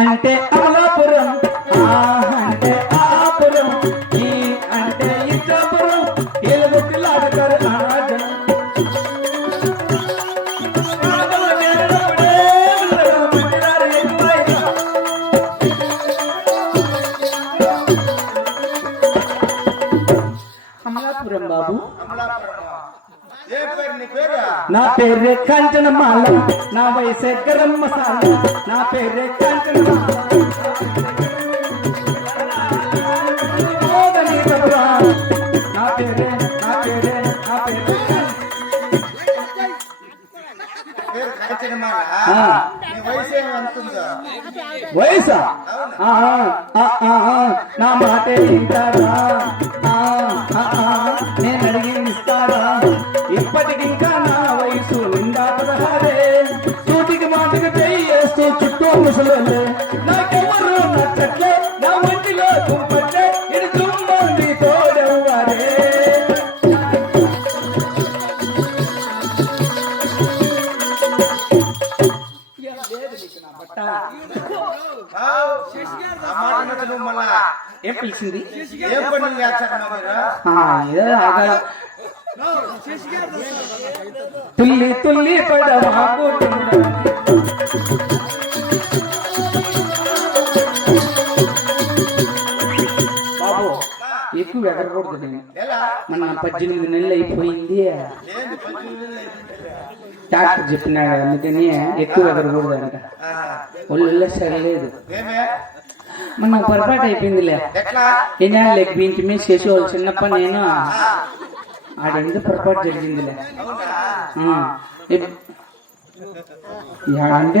అంటే అమలాపురం, అంటే ఆపురం, ఈ అంటే ఇచ్చాపురం, ఏలుగు పిల్లాడతారు ఆజం. అమలాపురం బాబు, నా పేరే కాంచనమాల, నా వయసే గరం మసాలా, నా పేరే కాంచనమాల, నా పేరే నా పేరే నా పేరే వయసా? నా మాటే వింటారా? నేను అడిగి ఇస్తారా? ఇప్పటికింకా నా వయసు నిండా 16. సూటికి మాటకి చేస్తూ చుట్టూ ముసలే, నాకెవరు నచ్చట్లే, నా ఒంటిలో దుంపట్లే, ఇది దుమ్మంది తోడెవ్వరే. ఏం పిలిచింది? తుల్లి తుల్లి పడవాకు బాబు, ఎక్కువ ఎగరకూడదు. నేను మన 18 నెలలు అయిపోయింది, డాక్టర్ చెప్పినాడు, అందుకని ఎక్కువ ఎగరకూడదు అంట. ఒళ్ళు సరిలేదు, మన పొరపాటు అయిపోయిందిలే. ఏనాడు లెగ్ బీంచి మీద చేసేవాళ్ళు చిన్నప్ప, నేను ఆడెందుకు పొరపాటు జరిగిందిలే. అంటే